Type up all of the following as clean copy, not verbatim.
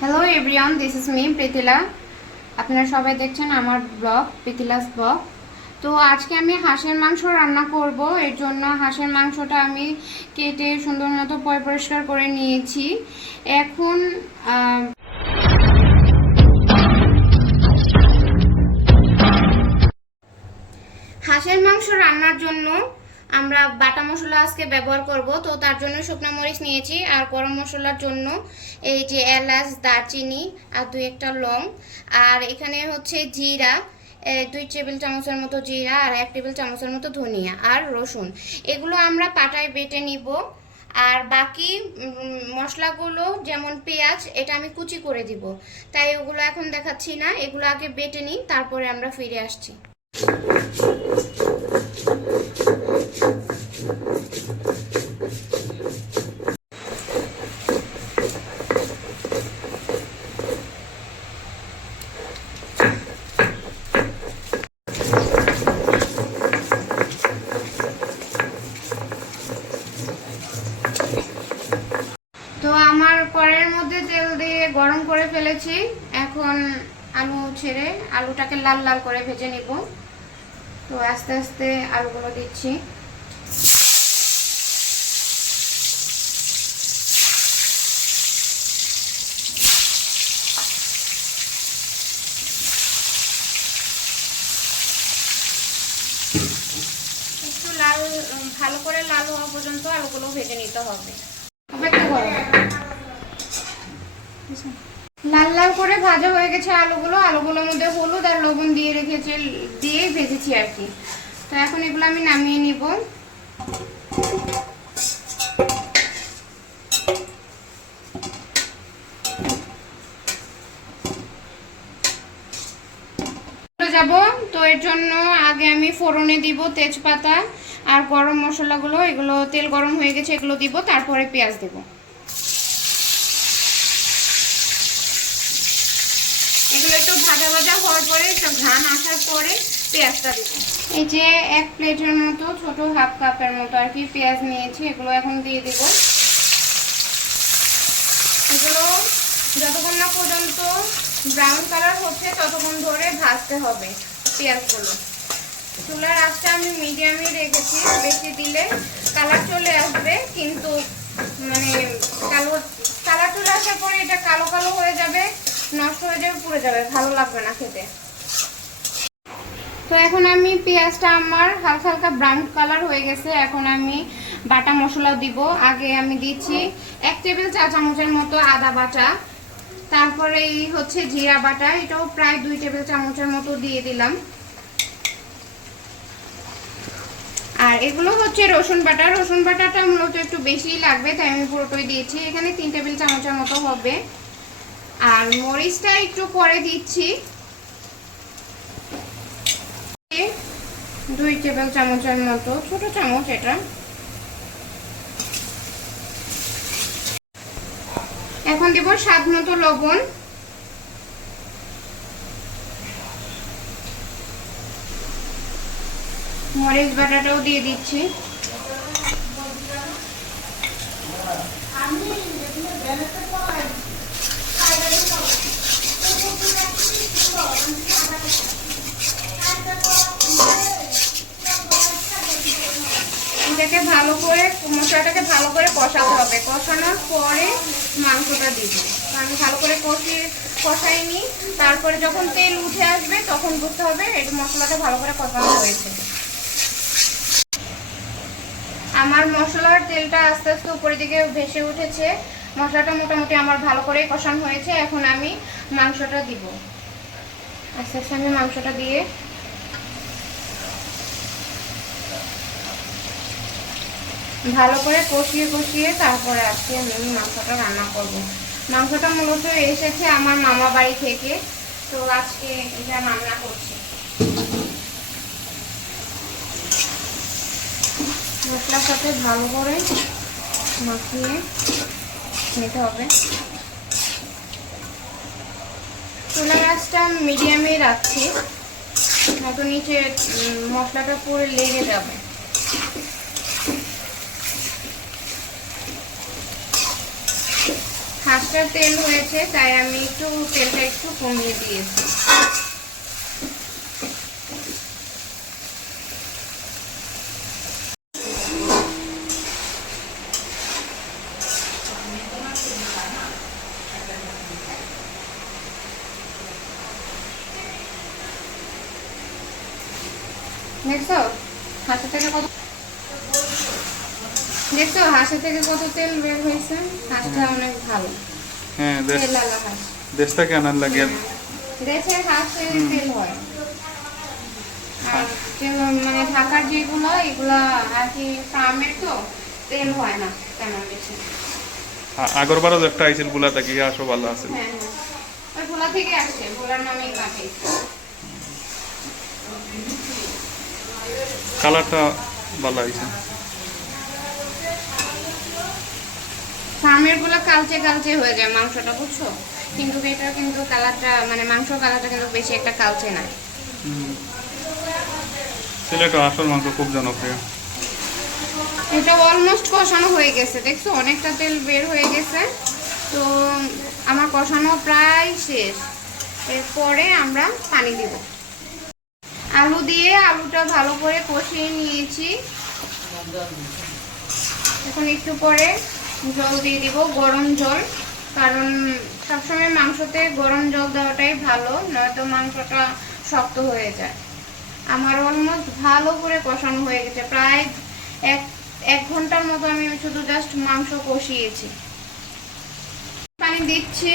Hello everyone, this is me Pritila. আপনারা সবাই দেখছেন আমার ব্লগ প্রীতিলাস ব্লগ। তো আজকে আমি হাঁসের মাংস রান্না করব। এর জন্য হাঁসের মাংসটা আমি কেটে সুন্দর মতো পরিষ্কার করে নিয়েছি। এখন হাঁসের মাংস রান্নার জন্য আমরা বাটা মশলা আজকে ব্যবহার করব। তো তার জন্য শুকনো মরিচ নিয়েছি, আর গরম মশলার জন্য এই যে এলাচ, দারচিনি আর দুই একটা লং, আর এখানে হচ্ছে জিরা, 2 টেবিল চামচের মতো জিরা, আর 1 টেবিল চামচের মতো ধনিয়া আর রসুন। এগুলো আমরা পাটায় বেটে নিব। আর বাকি মশলাগুলো যেমন পেঁয়াজ, এটা আমি কুচি করে দিব, তাই ওগুলো এখন দেখাচ্ছি না। এগুলো আগে বেটে নিই, তারপরে আমরা ফিরে আসছি। তো আমার কড়াইয়ের মধ্যে তেল দিয়ে গরম করে ফেলেছি। এখন আলু ছেড়ে আলুটাকে লাল লাল করে ভেজে নিব। তো আস্তে আস্তে আলুগুলো দিচ্ছি। একটু লাল, ভালো করে লাল হওয়া পর্যন্ত আলুগুলো ভেজে নিতে হবে। অপেক্ষা করো। লাল লাল করে ভাজা হয়ে গেছে আলুগুলোর মধ্যে হলুদ আর লবণ দিয়ে রেখেছি, দিয়ে ভেজেছি আর কি। তো এখন এগুলো আমি নামিয়ে নিব। যাব। তো এর জন্য আগে আমি ফোড়নে দিব তেজপাতা আর গরম মশলাগুলো। এগুলো তেল গরম হয়ে গেছে, এগুলো দিব, তারপরে পেঁয়াজ দেব। এগুলো একটু ভাজা ভাজা হওয়ার পরে, একটু ঘ্রাণ আসার পরে পেঁয়াজটা দেব। এই যে 1 প্লেটের মতো, ছোট হাফ কাপের মতো আর কি পেঁয়াজ নিয়েছি, এগুলো এখন দিয়ে দিব। এগুলো যতক্ষণ না পর্যন্ত ব্রাউন কালার হচ্ছে ততক্ষণ ধরে ভাজতে হবে পেঁয়াজগুলো। চুলার আঁচটা আমি মিডিয়ামে রেখেছি, বেশি দিলে কালার চলে আসবে, কিন্তু মানে কালার চলে আসার পরে এটা কালো কালো হয়ে যাবে, নষ্ট হয়ে যাবে, পুড়ে যাবে, ভালো লাগবে না খেতে। তো এখন আমি পেঁয়াজটা আমার হালকা হালকা ব্রাউন কালার হয়ে গেছে। এখন আমি বাটা মশলা দিব। আগে আমি দিচ্ছি 1 টেবিল চা চামচের মতো আদা বাটা, তারপরে এই হচ্ছে জিরা বাটা, এটাও প্রায় 2 টেবিল চামচের মতো দিয়ে দিলাম। আর এগুলো হচ্ছে রসুন বাটা। রসুন বাটাটা মূলত একটু বেশিই লাগবে, তাই আমি পুরোটাই দিয়েছি। এখানে 3 টেবিল চামচের মতো হবে। আর মরিচটা একটু পরে দিচ্ছি, 2 টেবিল চামচের মতো, ছোট চামচ এটা। এখন দিব স্বাদ মতো লবণ। মরিচ বাটাটাও দিয়ে দিচ্ছি। এটাকে ভালো করে, মশলাটাকে ভালো করে কষাতে হবে। কষানোর পরে মাংসটা দিব। আমি ভালো করে কষাই নিই, তারপরে যখন তেল উঠে আসবে তখন বুঝতে হবে এই মশলাটা ভালো করে কষানো হয়েছে। আমার মশলার তেলটা আস্তে আস্তে উপরের দিকে ভেসে উঠেছে। মশলাটা মোটামুটি আমার ভালো করে কষানো হয়েছে। এখন আমি মাংসটা দিব। আস্তে আস্তে আমি মাংসটা দিয়ে ভালো করে কষিয়ে কষিয়ে তারপরে আজকে আমি মাংসটা রান্না করব। মাংসটা মূলত এসেছে আমার মামা বাড়ি থেকে, তো আজকে এটা রান্না করছি। মশলার সাথে ভালো করে মাখিয়ে নিতে হবে। চুলার আঁচটা মিডিয়ামে রাখছি, নয়তো নিচে মশলাটা পুরো লেগে যাবে। হাঁসটা তেল হয়েছে, তাই আমি তেলটা একটু কমিয়ে দিয়েছি। দেখছো হাঁসের থেকে কত তেল বের হয়েছে। হাঁসটা অনেক ভালো। হ্যাঁ, দেশ থেকে আনার লাগে। দেশের হাঁসে তেল হয়, আর মানে ঢাকার যেগুলো এগুলা আর কি ফার্মের, তো তেল হয় না তেমন বেশি। আগরবারও একটা আইছিল বুলা থাকি, হাঁসও ভালো আছে। হ্যাঁ, ওই ভোলা থেকে আসছে, ভোলার নামেই পাঠিয়েছে। কালারটা ভালো হয়েছে। ফার্মের গুলো কালচে কালচে হয়ে যায় মাংসটা, বুঝছো? কিন্তু এটা কিন্তু কালারটা, মানে মাংস কালারটা কিন্তু বেশি একটা কালচে না। সিলেটে হাঁসের মাংস খুব জনপ্রিয়। এটা অলমোস্ট কষানো হয়ে গেছে, দেখছো অনেকটা তেল বের হয়ে গেছে। তো আমার কষানো প্রায় শেষ। এরপরে আমরা পানি দিব। আলু দিয়ে আলুটা ভালো করে কষিয়ে নিয়েছি। এখন একটু পরে জল দিয়ে দিব, গরম জল। কারণ সবসময় মাংসতে গরম জল দেওয়াটাই ভালো, নয়তো মাংসটা শক্ত হয়ে যায়। আমার অলমোস্ট ভালো করে কষানো হয়ে গেছে, প্রায় এক ঘন্টার মতো আমি শুধু জাস্ট মাংস কষিয়েছি। পানি দিচ্ছি।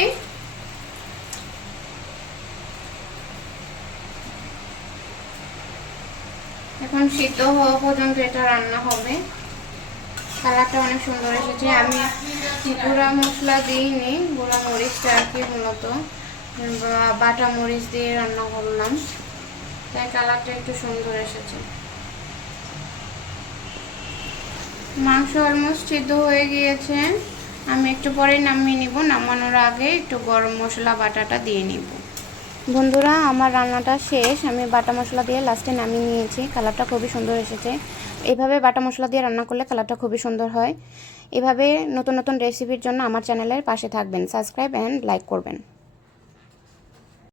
এখন সিদ্ধ হওয়া পর্যন্ত এটা রান্না হবে। কালারটা অনেক সুন্দর এসেছে। আমি গুঁড়া মশলা দিইনি, গুঁড়া মরিচটা আর কি মূলত বাটা মরিচ দিয়ে রান্না করলাম, তাই কালারটা একটু সুন্দর এসেছে। মাংস অলমোস্ট সিদ্ধ হয়ে গিয়েছে। আমি একটু পরে নামিয়ে নিব। নামানোর আগে একটু গরম মশলা বাটাটা দিয়ে নিব। বন্ধুরা, আমার রান্নাটা শেষ। আমি বাটা মশলা দিয়ে লাস্টে নামিয়ে নিয়েছি। কালারটা খুবই সুন্দর এসেছে। এইভাবে বাটা মশলা দিয়ে রান্না করলে কালারটা খুবই সুন্দর হয়। এভাবে নতুন নতুন রেসিপির জন্য আমার চ্যানেলের পাশে থাকবেন, সাবস্ক্রাইব অ্যান্ড লাইক করবেন।